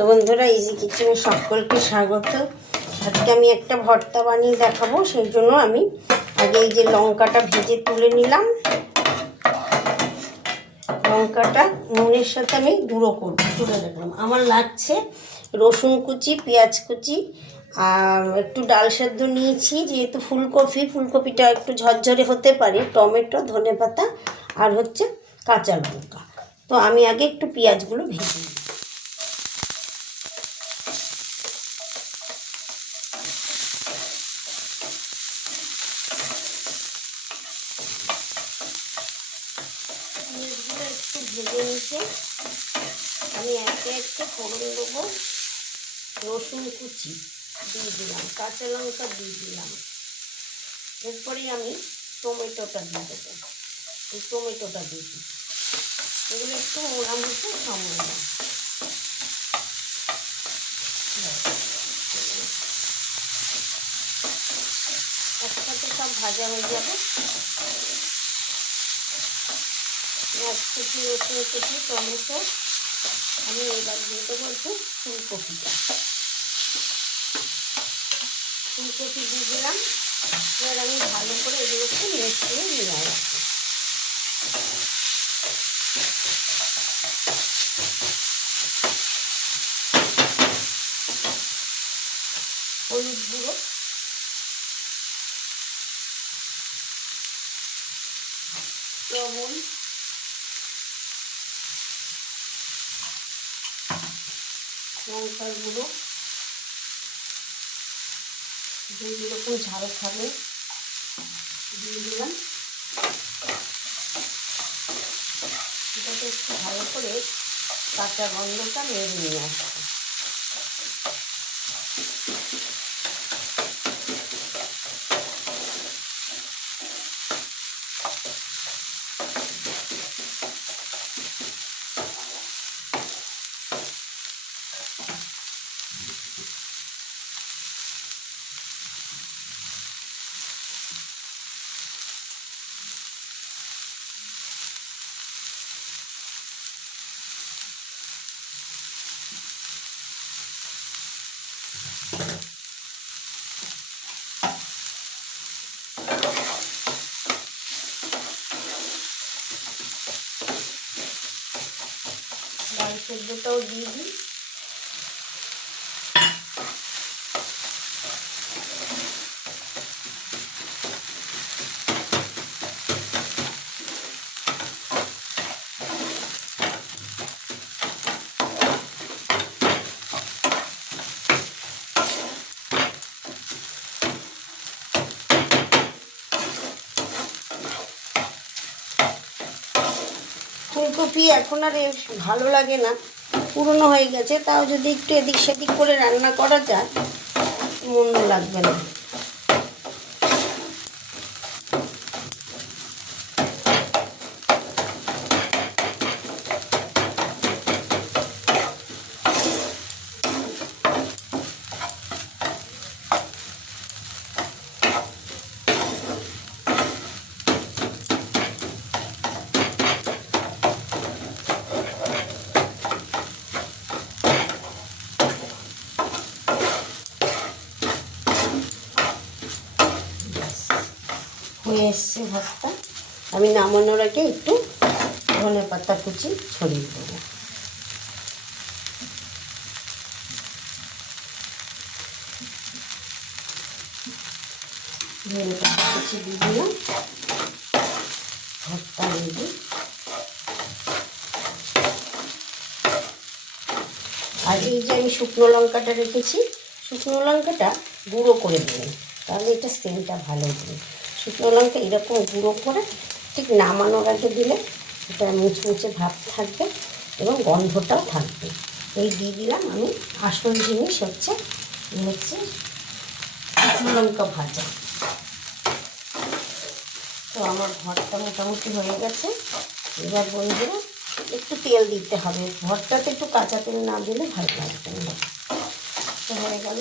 তো বন্ধুরা, ইজি কিচেনে সকলকে স্বাগত। আজকে আমি একটা ভর্তা বানিয়ে দেখাবো। সেই জন্য আমি আগে এই যে লঙ্কাটা ভেজে তুলে নিলাম। লঙ্কাটা নুনের সাথে আমি গুঁড়ো করে তুলে রাখলাম। আমার লাগছে রসুন কুচি, পেঁয়াজ কুচি, আর একটু ডাল সেদ্ধ নিয়েছি, যেহেতু ফুলকপিটা একটু ঝরঝরে হতে পারে, টমেটো, ধনেপাতা আর হচ্ছে কাঁচা লঙ্কা। তো আমি আগে একটু পেঁয়াজগুলো ভেজে নিই। পেঁয়াজগুলো একটু ভেজে নিতে আমি একে একে ফোড়ন দেবো। রসুন কুচি দিয়ে দিলাম, কাঁচা লঙ্কা দিয়ে দিলাম, এরপরে আমি টমেটোটা দিয়ে দেবো। এই টমেটোটা দিয়ে দিই, এগুলো একটু মোটামুটি সময় নেয়। একসাথে সব ভাজা হয়ে যাবে। পেঁয়াজ কুচি, রসুন কুচি, টমেটো, আমি এবার দিয়ে দেবো একটু ফুলকপিটা। ফুলকপি দিয়ে দিলাম। এবার আমি ভালো করে এগুলোকে মিশিয়ে নিয়ে আসবো। হলুদ গুঁড়ো, লবণ, লঙ্কার গুঁড়ো, যে যেরকম ঝাল খাবে দিয়ে দিলাম। এটাকে একটু ভালো করে কাঁচা গন্ধটা মেরে নিয়ে আসবো। ডাল সেদ্ধটাও দিয়ে দিই। ফুলকপি এখন আর ভালো লাগে না, পুরনো হয়ে গেছে। তাও যদি একটু এদিক সেদিক করে রান্না করা যায়, মন্দ লাগবে না। হয়ে এসছে ভাতটা। আমি নামানোর আগে একটু ধনেপাতা কুচি ছড়িয়ে দেবো। ধনেপাতা কুচি দিয়ে দিলাম। ভাতটা দিয়ে, আর এই যে আমি শুকনো লঙ্কাটা রেখেছি, শুকনো লঙ্কাটা গুঁড়ো করে দেবেন, তাহলে এটা সেন্টটা ভালো হবে। শুকনো লঙ্কা এরকম গুঁড়ো করে ঠিক নামানোর আগে দিলে এটা মুচমুচে ভাব থাকবে এবং গন্ধটাও থাকবে। এই দিয়ে দিলাম আমি। আসল জিনিস হচ্ছে শুকনো লঙ্কা ভাজা। তো আমার ভর্তা মোটামুটি হয়ে গেছে। এবার বন্ধুরা একটু তেল দিতে হবে, ভর্তাতে একটু কাঁচা তেল না দিলে ভালো লাগবে না। তো হয়ে গেল।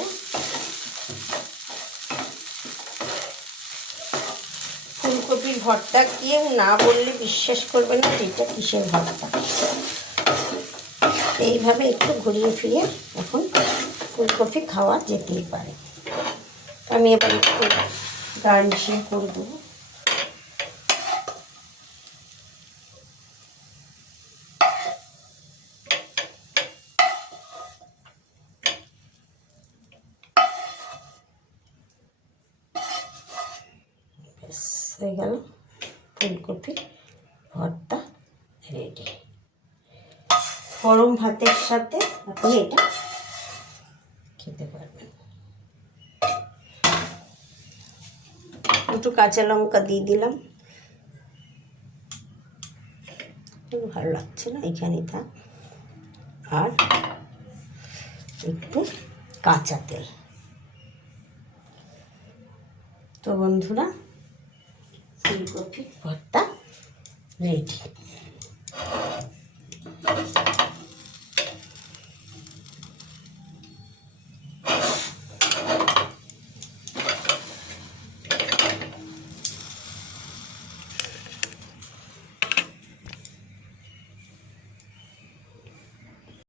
ফুলকপির ভর্তা কেউ না বললে বিশ্বাস করবে না যে এটা কিসের ভর্তা। এইভাবে একটু ঘুরিয়ে ফিরিয়ে এখন ফুলকপি খাওয়া যেতেই পারে। আমি এবার একটু গার্নিশিং করে দেবো। ব্যাস হয়ে গেল, ফুলকপি ভর্তা রেডি। গরম ভাতের সাথে আপনি এটা খেতে পারবেন। একটু কাঁচা লঙ্কা দিয়ে দিলাম, ভালো লাগছে না, এখানে থাক। আর একটু কাঁচা তেল। তো বন্ধুরা, ফুলকপি ভর্তা রেডি।